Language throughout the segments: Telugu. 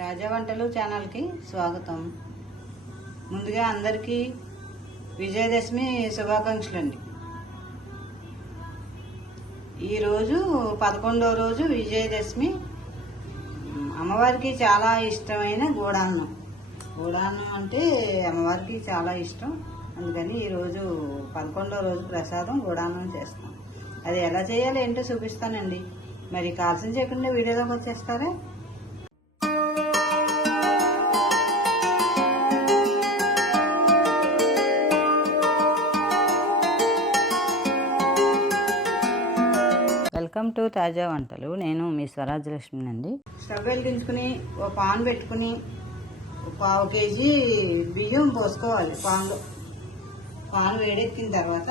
తాజా వంటలు ఛానల్కి స్వాగతం. ముందుగా అందరికీ విజయదశమి శుభాకాంక్షలు అండి. ఈరోజు 11వ రోజు విజయదశమి. అమ్మవారికి చాలా ఇష్టమైన గూడాన్నం. గూడాన్నం అంటే అమ్మవారికి చాలా ఇష్టం. అందుకని ఈరోజు 11వ రోజు ప్రసాదం గూడాన్నం చేస్తాం. అది ఎలా చేయాలో ఏంటో చూపిస్తానండి. మరి కాల్సిన చేయకుండా వీడియోలోకి వచ్చేస్తారా? వెల్కమ్ టు తాజా వంటలు. నేను మీ స్వరాజ్యలక్ష్మి అండి. స్టవ్ వెలిగించుకుని ఒక పాన్ పెట్టుకుని 1/4 కేజీ బియ్యం పోసుకోవాలి. పాన్ వేడెక్కిన తర్వాత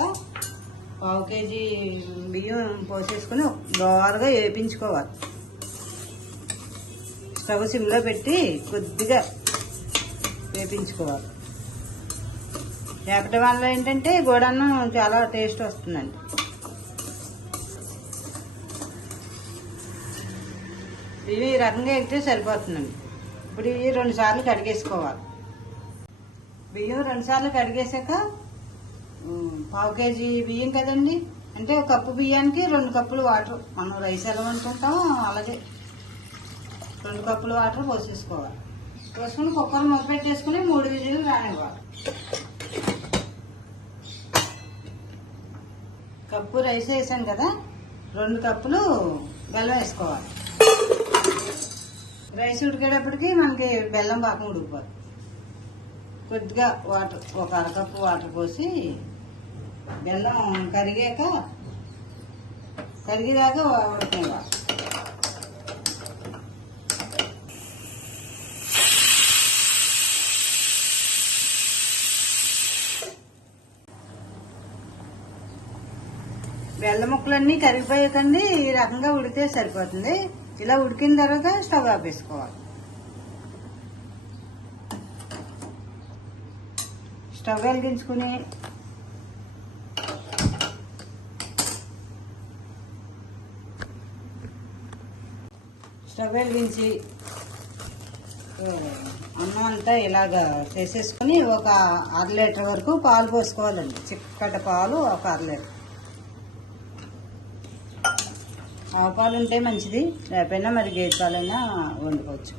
1/4 కేజీ బియ్యం పోసేసుకుని దోరగా వేపించుకోవాలి. స్టవ్ సిమ్లో పెట్టి కొద్దిగా వేపించుకోవాలి. వేపటం వల్ల ఏంటంటే గూడాన్నం చాలా టేస్ట్ వస్తుందండి. ఇవి ఈ రకంగా ఎక్కితే సరిపోతుందండి. ఇప్పుడు ఇవి 2 సార్లు కడిగేసుకోవాలి. బియ్యం 2 సార్లు కడిగేసాక 1/4 కేజీ బియ్యం కదండి, అంటే 1 కప్పు బియ్యానికి 2 కప్పులు వాటర్. మనం రైస్ ఎలా వండుకుంటామో అలాగే 2 కప్పులు వాటర్ పోసేసుకోవాలి. పోసుకుని కుక్కర్ మూత పెట్టేసుకుని 3 విజిల్లు రానివ్వాలి. కప్పు రైస్ వేసాను కదా, 2 కప్పులు బెల్లం వేసుకోవాలి. రైస్ ఉడికేటప్పటికి మనకి బెల్లం పాకం ఉడికిపోతుంది. కొద్దిగా వాటర్, 1 అరకప్పు వాటర్ పోసి బెల్లం కరిగేదాకా ఉడకనివ్వాలి. బెల్లం ముక్కలన్నీ కరిగిపోయాకండి ఈ రకంగా ఉడికితే సరిపోతుంది. ఇలా ఉడికిన తర్వాత స్టవ్ ఆపేసుకోవాలి. స్టవ్ వెలిగించుకుని అన్నం అంతా ఇలాగా చేసేసుకుని 1 అర లీటర్ వరకు పాలు పోసుకోవాలండి. చిక్కటి పాలు 1 అర లీటర్. ఆవు పాలు ఉంటే మంచిది, లేకపోయినా మరి గేదె పాలైనా వండుకోవచ్చు.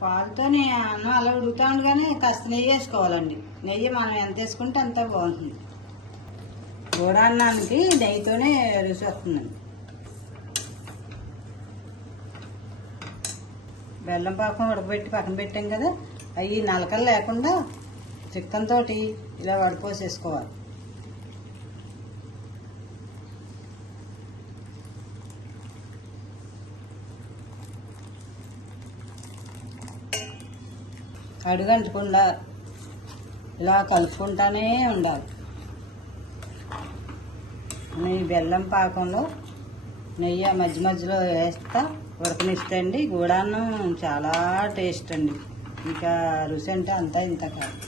పాలతోనే అన్నం అలా ఉడుకుతా ఉండగానే కాస్త నెయ్యి వేసుకోవాలండి. నెయ్యి మనం ఎంత వేసుకుంటే అంత బాగుంటుంది. గూడాన్నానికి నెయ్యితోనే రుచి వస్తుందండి. బెల్లం పాకం ఉడకబెట్టి పక్కన పెట్టాం కదా, అవి నలకలు లేకుండా చిక్కన్తో ఇలా వడపోసేసుకోవాలి. అడుగంటకుండా ఇలా కలుపుకుంటానే ఉండాలి. ఈ బెల్లం పాకంలో నెయ్యి మధ్య మధ్యలో వేస్తా ఉడకనిస్తండి. గూడాన్నం చాలా టేస్ట్ అండి. ఇంకా రుచి అంటే అంతా ఇంత కాదు.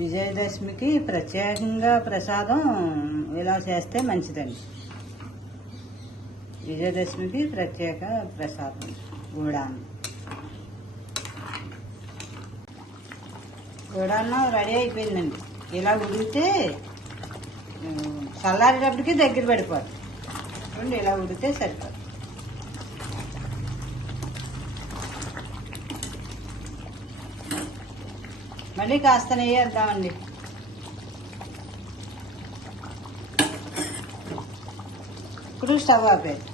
విజయదశమికి ప్రత్యేకంగా ప్రసాదం ఇలా చేస్తే మంచిదండి. విజయదశమికి ప్రత్యేక ప్రసాదం గూడాన్నం. గూడాన్నం రెడీ అయిపోయిందండి. ఇలా ఉడికితే చల్లారేటప్పటికి దగ్గర పడిపోతుంది. చూడండి, ఇలా ఉడికితే సరిపోతుంది. మళ్ళీ కాస్త నెయ్యి వేద్దామండి. ఇప్పుడు స్టవ్ ఆపేది.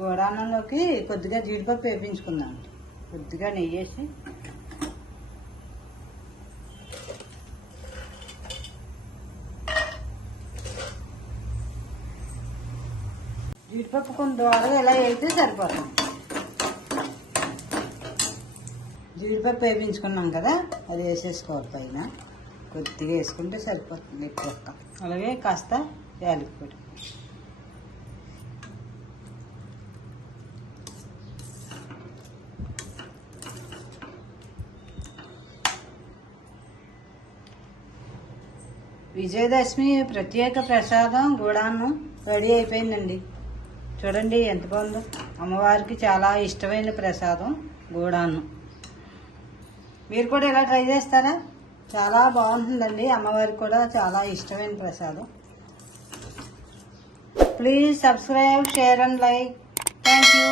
గూడాన్నంలోకి కొద్దిగా జీడిపప్పు వేపించుకుందాం. కొద్దిగా నెయ్యి వేసి జీడిపప్పు కొంచెం దోరగా ఇలా వేస్తే సరిపోతుంది. జీడిపప్పు వేపించుకున్నాం కదా, అది వేసేసుకోవాలి. పైన కొద్దిగా వేసుకుంటే సరిపోతుంది. ఎక్కువ అలాగే కాస్త యాలకుల పొడి. విజయదశమి ప్రత్యేక ప్రసాదం గూడాన్నం రెడీ అయిపోయిందండి. చూడండి ఎంత బాగుందో. అమ్మవారికి చాలా ఇష్టమైన ప్రసాదం గూడాన్నం. మీరు కూడా ఇలా ట్రై చేస్తారా? చాలా బాగుంటుందండి. అమ్మవారికి కూడా చాలా ఇష్టమైన ప్రసాదం. Please subscribe, share and like. Thank you.